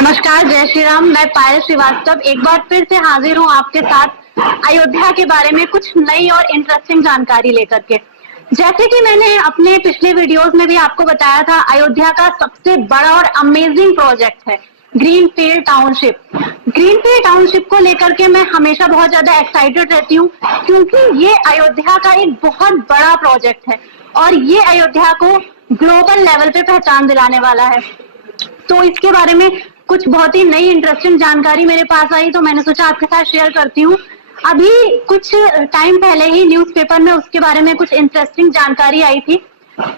नमस्कार, जय श्री राम। मैं पायल श्रीवास्तव एक बार फिर से हाजिर हूँ आपके साथ अयोध्या के बारे में कुछ नई और इंटरेस्टिंग जानकारी लेकर के। जैसे कि मैंने अपने पिछले वीडियोस में भी आपको बताया था, अयोध्या का सबसे बड़ा और अमेजिंग प्रोजेक्ट है ग्रीनफील्ड टाउनशिप। ग्रीनफील्ड टाउनशिप को लेकर के मैं हमेशा बहुत ज्यादा एक्साइटेड रहती हूँ, क्योंकि ये अयोध्या का एक बहुत बड़ा प्रोजेक्ट है और ये अयोध्या को ग्लोबल लेवल पे पहचान दिलाने वाला है। तो इसके बारे में कुछ बहुत ही नई इंटरेस्टिंग जानकारी मेरे पास आई, तो मैंने सोचा आपके साथ शेयर करती हूँ। अभी कुछ टाइम पहले ही न्यूज़पेपर में उसके बारे में कुछ इंटरेस्टिंग जानकारी आई थी।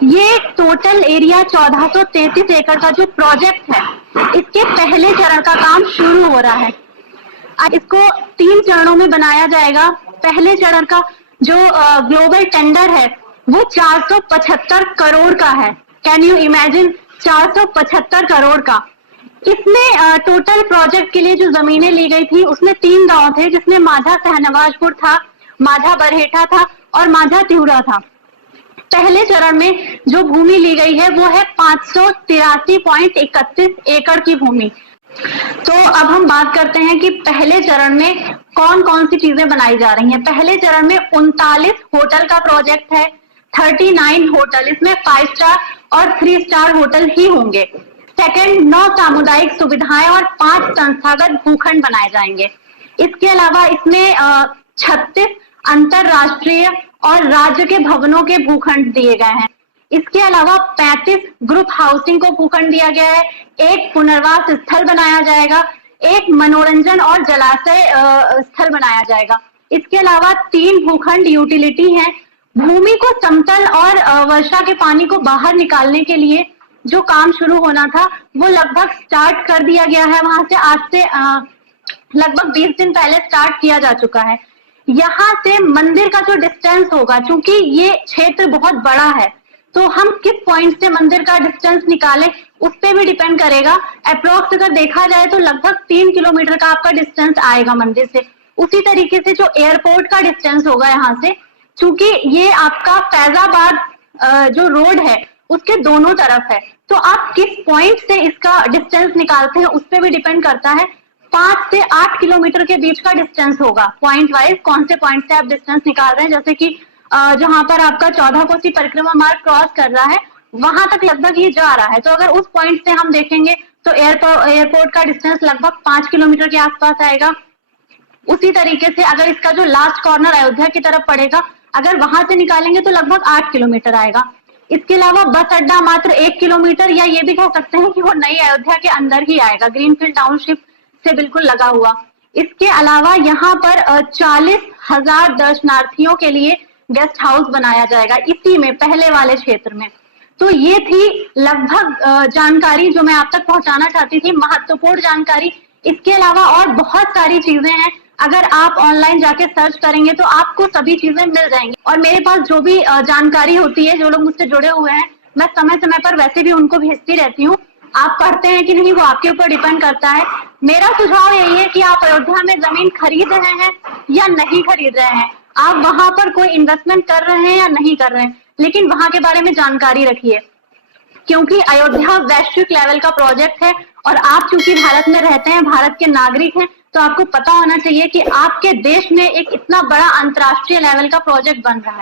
ये टोटल एरिया 1433 एकड़ का जो प्रोजेक्ट है, इसके पहले चरण का काम शुरू हो रहा है। इसको 3 चरणों में बनाया जाएगा। पहले चरण का जो ग्लोबल टेंडर है वो 475 करोड़ का है। कैन यू इमेजिन, 475 करोड़ का। इसमें टोटल प्रोजेक्ट के लिए जो जमीनें ली गई थी उसमें 3 गांव थे, जिसमें माझा सहनवाजपुर था, माझा बरहेठा था और माझा तिहुरा था। पहले चरण में जो भूमि ली गई है वो है 583.31 एकड़ की भूमि। तो अब हम बात करते हैं कि पहले चरण में कौन कौन सी चीजें बनाई जा रही हैं। पहले चरण में 39 होटल का प्रोजेक्ट है, 39 होटल, इसमें 5 स्टार और 3 स्टार होटल ही होंगे। सेकंड, 9 सामुदायिक सुविधाएं और 5 संस्थागत भूखंड बनाए जाएंगे। इसके अलावा इसमें 36 अंतरराष्ट्रीय और राज्य के भवनों के भूखंड दिए गए हैं। इसके अलावा 35 ग्रुप हाउसिंग को भूखंड दिया गया है। एक पुनर्वास स्थल बनाया जाएगा, एक मनोरंजन और जलाशय स्थल बनाया जाएगा। इसके अलावा 3 भूखंड यूटिलिटी हैं। भूमि को समतल और वर्षा के पानी को बाहर निकालने के लिए जो काम शुरू होना था वो लगभग स्टार्ट कर दिया गया है। वहां से आज से लगभग 20 दिन पहले स्टार्ट किया जा चुका है। यहाँ से मंदिर का जो डिस्टेंस होगा, चूंकि ये क्षेत्र बहुत बड़ा है, तो हम किस पॉइंट से मंदिर का डिस्टेंस निकाले उस पर भी डिपेंड करेगा। अप्रोक्स अगर देखा जाए तो लगभग 3 किलोमीटर का आपका डिस्टेंस आएगा मंदिर से। उसी तरीके से जो एयरपोर्ट का डिस्टेंस होगा यहाँ से, चूंकि ये आपका फैजाबाद जो रोड है उसके दोनों तरफ है, तो आप किस पॉइंट से इसका डिस्टेंस निकालते हैं उस पर भी डिपेंड करता है। 5 से 8 किलोमीटर के बीच का डिस्टेंस होगा पॉइंट वाइज, कौन से पॉइंट से आप डिस्टेंस निकाल रहे हैं। जैसे कि जहां पर आपका 14 कोसी परिक्रमा मार्ग क्रॉस कर रहा है वहां तक लगभग ये जा रहा है, तो अगर उस पॉइंट से हम देखेंगे तो एयरपोर्ट का डिस्टेंस लगभग 5 किलोमीटर के आसपास आएगा। उसी तरीके से अगर इसका जो लास्ट कॉर्नर अयोध्या की तरफ पड़ेगा, अगर वहां से निकालेंगे तो लगभग 8 किलोमीटर आएगा। इसके अलावा बस अड्डा मात्र 1 किलोमीटर, या ये भी कह सकते हैं कि वो नई अयोध्या के अंदर ही आएगा, ग्रीनफील्ड टाउनशिप से बिल्कुल लगा हुआ। इसके अलावा यहाँ पर 40,000 दर्शनार्थियों के लिए गेस्ट हाउस बनाया जाएगा इसी में, पहले वाले क्षेत्र में। तो ये थी लगभग जानकारी जो मैं आप तक पहुंचाना चाहती थी, महत्वपूर्ण जानकारी। इसके अलावा और बहुत सारी चीजें हैं, अगर आप ऑनलाइन जाके सर्च करेंगे तो आपको सभी चीजें मिल जाएंगी। और मेरे पास जो भी जानकारी होती है, जो लोग मुझसे जुड़े हुए हैं, मैं समय समय पर वैसे भी उनको भेजती रहती हूँ। आप पढ़ते हैं कि नहीं वो आपके ऊपर डिपेंड करता है। मेरा सुझाव यही है कि आप अयोध्या में जमीन खरीद रहे हैं या नहीं खरीद रहे हैं, आप वहां पर कोई इन्वेस्टमेंट कर रहे हैं या नहीं कर रहे हैं, लेकिन वहां के बारे में जानकारी रखिए, क्योंकि अयोध्या वैश्विक लेवल का प्रोजेक्ट है और आप चूंकि भारत में रहते हैं, भारत के नागरिक हैं, तो आपको पता होना चाहिए कि आपके देश में एक इतना बड़ा अंतर्राष्ट्रीय लेवल का प्रोजेक्ट बन रहा है।